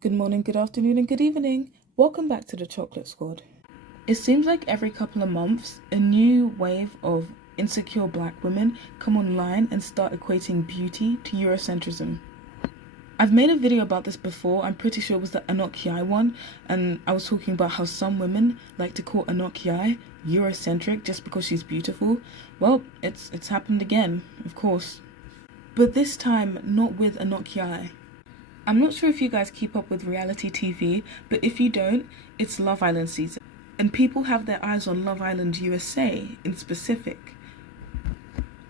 Good morning, good afternoon, and good evening. Welcome back to the Chocolate Squad. It seems like every couple of months, a new wave of insecure black women come online and start equating beauty to Eurocentrism. I've made a video about this before. I'm pretty sure it was the Anokiai one, and I was talking about how some women like to call Anokiai Eurocentric just because she's beautiful. Well, it's happened again, of course. But this time, not with Anokiai. I'm not sure if you guys keep up with reality TV, but if you don't, it's Love Island season. And people have their eyes on Love Island USA in specific.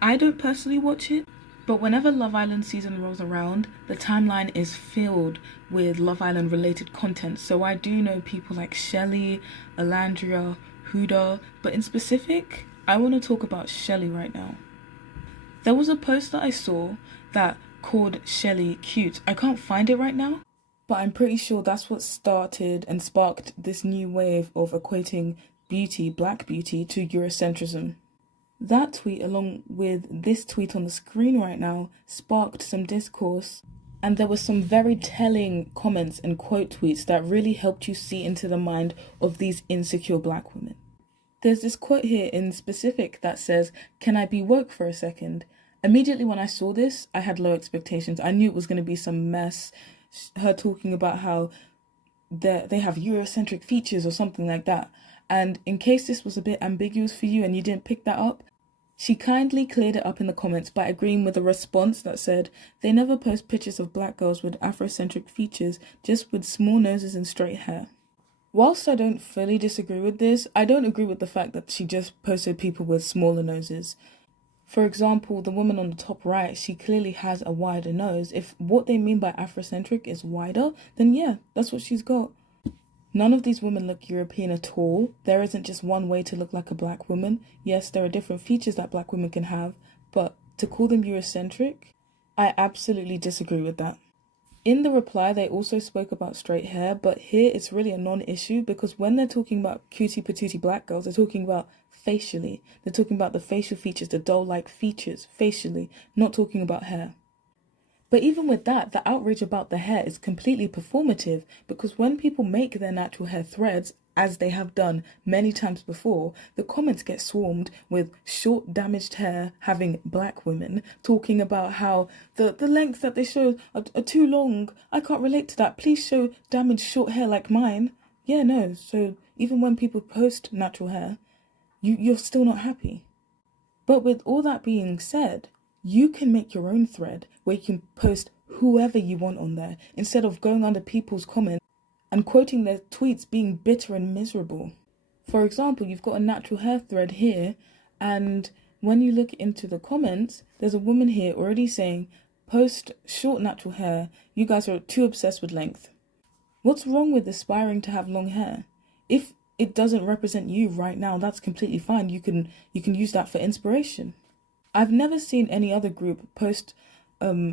I don't personally watch it, but whenever Love Island season rolls around, the timeline is filled with Love Island related content. So I do know people like Shelly, Alandria, Huda, but in specific, I want to talk about Shelly right now. There was a post that I saw that called Shelly cute. I can't find it right now, but I'm pretty sure that's what started and sparked this new wave of equating beauty, black beauty, to Eurocentrism. That tweet, along with this tweet on the screen right now, sparked some discourse, and there were some very telling comments and quote tweets that really helped you see into the mind of these insecure black women. There's this quote here in specific that says, "Can I be woke for a second?" Immediately when I saw this, I had low expectations. I knew it was going to be some mess. Her talking about how they have Eurocentric features or something like that. And in case this was a bit ambiguous for you and you didn't pick that up, she kindly cleared it up in the comments by agreeing with a response that said, "They never post pictures of black girls with Afrocentric features, just with small noses and straight hair." Whilst I don't fully disagree with this, I don't agree with the fact that she just posted people with smaller noses. For example, the woman on the top right, she clearly has a wider nose. If what they mean by Afrocentric is wider, then yeah, that's what she's got. None of these women look European at all. There isn't just one way to look like a black woman. Yes, there are different features that black women can have, but to call them Eurocentric, I absolutely disagree with that. In the reply, they also spoke about straight hair, but here it's really a non-issue because when they're talking about cutie patootie black girls, they're talking about facially. They're talking about the facial features, the doll-like features, facially, not talking about hair. But even with that, the outrage about the hair is completely performative because when people make their natural hair threads, as they have done many times before, the comments get swarmed with short damaged hair having black women talking about how the lengths that they show are too long. I can't relate to that. Please show damaged short hair like mine. Yeah, no. So even when people post natural hair, you're still not happy. But with all that being said, you can make your own thread where you can post whoever you want on there instead of going under people's comments and quoting their tweets being bitter and miserable. For example, you've got a natural hair thread here, and when you look into the comments, there's a woman here already saying, "Post short natural hair, you guys are too obsessed with length." What's wrong with aspiring to have long hair? If it doesn't represent you right now, that's completely fine. You can use that for inspiration. I've never seen any other group post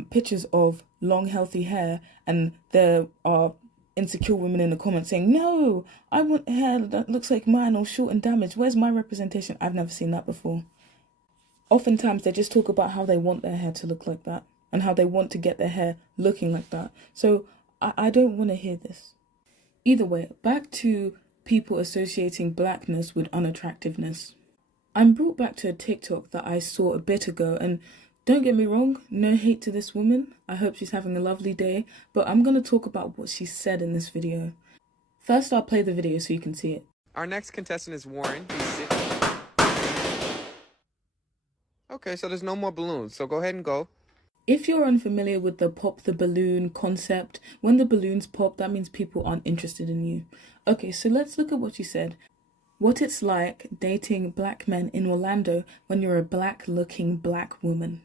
pictures of long, healthy hair, and there are insecure women in the comments saying, "No, I want hair that looks like mine or short and damaged. Where's my representation?" I've never seen that before. Oftentimes, they just talk about how they want their hair to look like that and how they want to get their hair looking like that. So I don't want to hear this. Either way, back to people associating blackness with unattractiveness. I'm brought back to a TikTok that I saw a bit ago, and don't get me wrong, no hate to this woman. I hope she's having a lovely day, but I'm going to talk about what she said in this video. First, I'll play the video so you can see it. Our next contestant is Warren. Okay, so there's no more balloons, so go ahead and go. If you're unfamiliar with the pop the balloon concept, when the balloons pop, that means people aren't interested in you. Okay, so let's look at what she said. What it's like dating black men in Orlando when you're a black-looking black woman.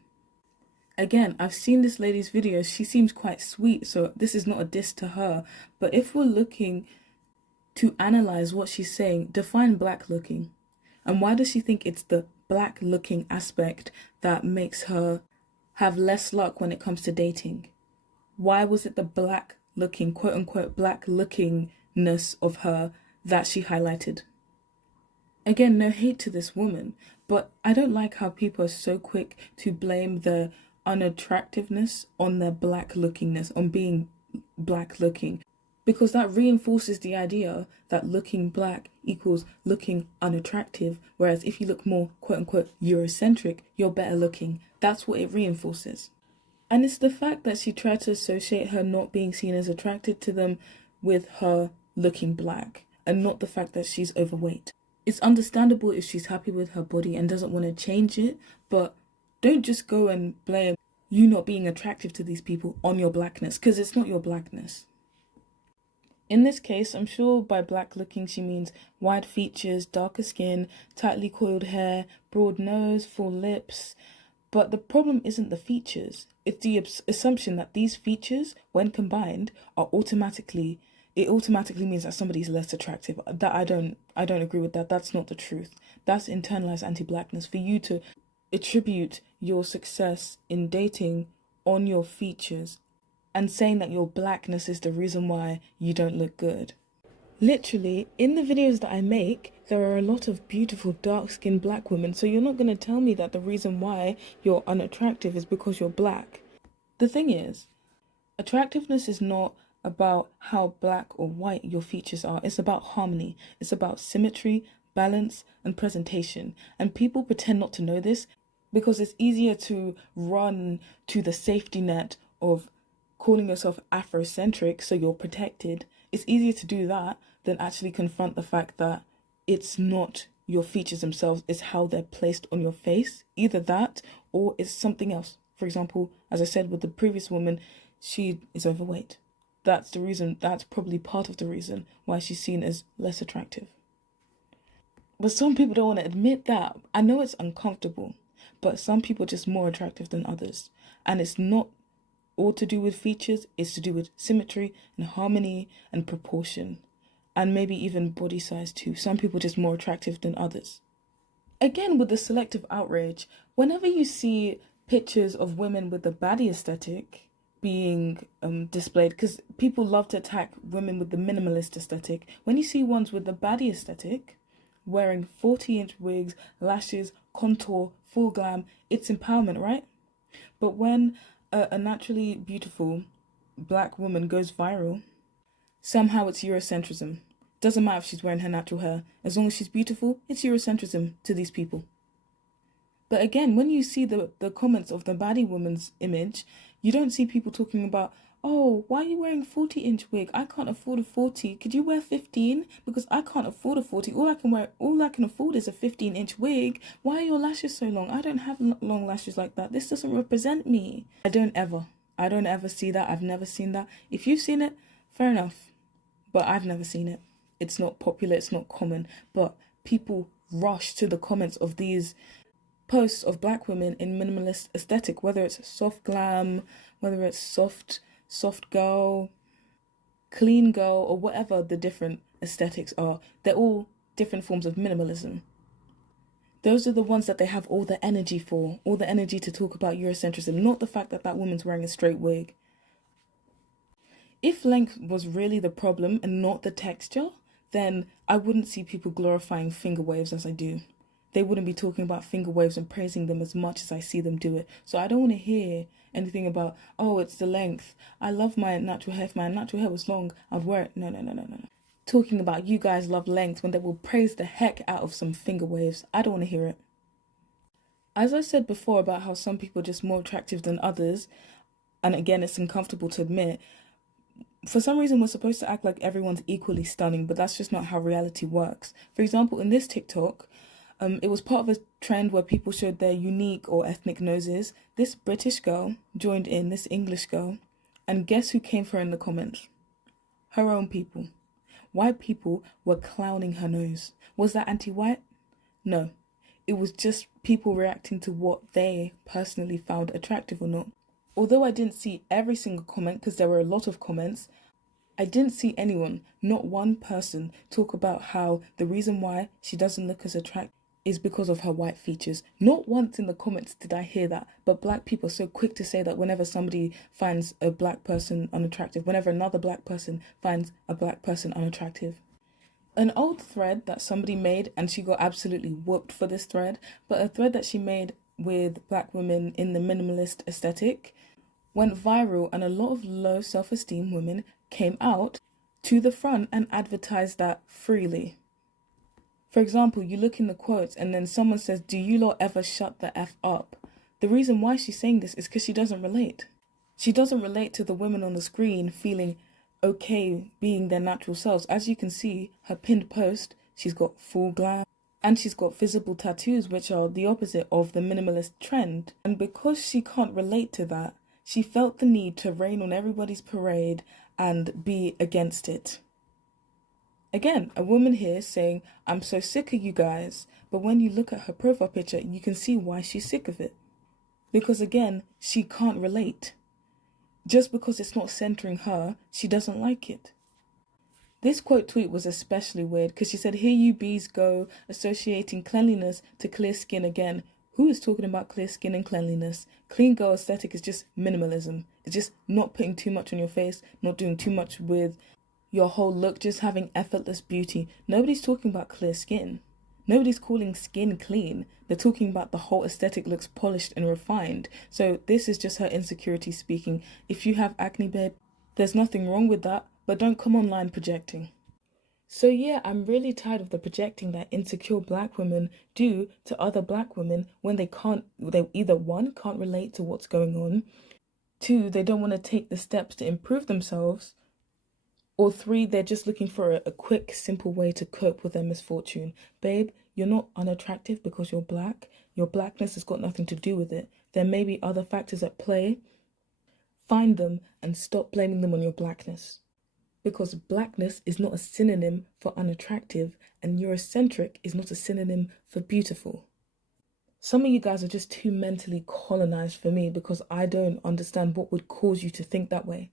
Again, I've seen this lady's videos. She seems quite sweet, so this is not a diss to her. But if we're looking to analyze what she's saying, define black-looking. And why does she think it's the black-looking aspect that makes her have less luck when it comes to dating? Why was it the black-looking, quote-unquote, black-lookingness of her that she highlighted? Again, no hate to this woman, but I don't like how people are so quick to blame the unattractiveness on their black lookingness, on being black looking. because that reinforces the idea that looking black equals looking unattractive, whereas if you look more quote-unquote Eurocentric, you're better looking. That's what it reinforces. And it's the fact that she tried to associate her not being seen as attracted to them with her looking black, and not the fact that she's overweight. It's understandable if she's happy with her body and doesn't want to change it, but don't just go and blame you not being attractive to these people on your blackness, because it's not your blackness. In this case, I'm sure by black looking she means wide features, darker skin, tightly coiled hair, broad nose, full lips. But the problem isn't the features. It's the assumption that these features, when combined, automatically means that somebody's less attractive. That I don't agree with that. That's not the truth. That's internalized anti-blackness. For you to attribute your success in dating on your features and saying that your blackness is the reason why you don't look good. Literally, in the videos that I make, there are a lot of beautiful dark-skinned black women, so you're not going to tell me that the reason why you're unattractive is because you're black. The thing is, attractiveness is not about how black or white your features are. It's about harmony. It's about symmetry, balance, and presentation. And people pretend not to know this because it's easier to run to the safety net of calling yourself Afrocentric so you're protected. It's easier to do that than actually confront the fact that it's not your features themselves, it's how they're placed on your face. Either that or it's something else. For example, as I said with the previous woman, she is overweight. That's the reason, that's probably part of the reason why she's seen as less attractive. But some people don't want to admit that. I know it's uncomfortable, but some people are just more attractive than others. And it's not all to do with features, it's to do with symmetry and harmony and proportion, and maybe even body size too. Some people are just more attractive than others. Again, with the selective outrage, whenever you see pictures of women with the baddie aesthetic being displayed, because people love to attack women with the minimalist aesthetic, when you see ones with the baddie aesthetic wearing 40-inch wigs, lashes, contour, full glam, it's empowerment, right? But when a naturally beautiful black woman goes viral, somehow it's Eurocentrism. Doesn't matter if she's wearing her natural hair. As long as she's beautiful, it's Eurocentrism to these people. But again, when you see the comments of the baddie woman's image, you don't see people talking about, oh, why are you wearing 40-inch wig? I can't afford a 40. Could you wear 15? Because I can't afford a 40. All I can afford is a 15-inch wig. Why are your lashes so long? I don't have long lashes like that. This doesn't represent me. I don't ever see that. I've never seen that. If you've seen it, fair enough. But I've never seen it. It's not popular, it's not common. But people rush to the comments of these posts of black women in minimalist aesthetic, whether it's soft glam, whether it's soft girl, clean girl, or whatever the different aesthetics are. They're all different forms of minimalism. Those are the ones that they have all the energy for, all the energy to talk about Eurocentrism, not the fact that that woman's wearing a straight wig. If length was really the problem and not the texture, then I wouldn't see people glorifying finger waves as I do. They wouldn't be talking about finger waves and praising them as much as I see them do it. So I don't want to hear anything about, oh, it's the length. I love my natural hair. If my natural hair was long, I'd wear it. No. Talking about you guys love length when they will praise the heck out of some finger waves. I don't want to hear it. As I said before about how some people are just more attractive than others, and again, it's uncomfortable to admit, for some reason we're supposed to act like everyone's equally stunning, but that's just not how reality works. For example, in this TikTok, it was part of a trend where people showed their unique or ethnic noses. This British girl joined in, this English girl, and guess who came for her in the comments? Her own people. White people were clowning her nose. Was that anti-white? No. It was just people reacting to what they personally found attractive or not. Although I didn't see every single comment, because there were a lot of comments, I didn't see anyone, not one person, talk about how the reason why she doesn't look as attractive is because of her white features. Not once in the comments did I hear that, but black people are so quick to say that whenever somebody finds a black person unattractive, whenever another black person finds a black person unattractive. An old thread that somebody made, and she got absolutely whooped for this thread, but a thread that she made with black women in the minimalist aesthetic went viral, and a lot of low self-esteem women came out to the front and advertise that freely. For example, you look in the quotes and then someone says, "Do you lot ever shut the F up?" The reason why she's saying this is because she doesn't relate. She doesn't relate to the women on the screen feeling okay being their natural selves. As you can see, her pinned post, she's got full glam and she's got visible tattoos, which are the opposite of the minimalist trend. And because she can't relate to that, she felt the need to rain on everybody's parade and be against it. Again, a woman here saying, "I'm so sick of you guys," but when you look at her profile picture, you can see why she's sick of it. Because again, she can't relate. Just because it's not centering her, she doesn't like it. This quote tweet was especially weird because she said, "Here you bees go, associating cleanliness to clear skin again." Who is talking about clear skin and cleanliness? Clean girl aesthetic is just minimalism. It's just not putting too much on your face, not doing too much with your whole look, just having effortless beauty. Nobody's talking about clear skin. Nobody's calling skin clean. They're talking about the whole aesthetic looks polished and refined. So this is just her insecurity speaking. If you have acne, babe, there's nothing wrong with that, but don't come online projecting. So yeah, I'm really tired of the projecting that insecure black women do to other black women when they either one, can't relate to what's going on, two, they don't want to take the steps to improve themselves, or three, they're just looking for a quick, simple way to cope with their misfortune. Babe, you're not unattractive because you're black. Your blackness has got nothing to do with it. There may be other factors at play. Find them and stop blaming them on your blackness. Because blackness is not a synonym for unattractive, and Eurocentric is not a synonym for beautiful. Some of you guys are just too mentally colonized for me because I don't understand what would cause you to think that way.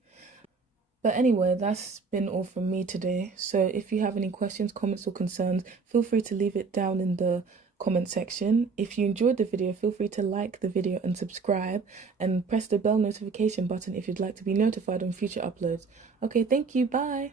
But anyway, that's been all from me today. So if you have any questions, comments or concerns, feel free to leave it down in the comment section. If you enjoyed the video, feel free to like the video and subscribe and press the bell notification button if you'd like to be notified on future uploads. Okay, thank you. Bye.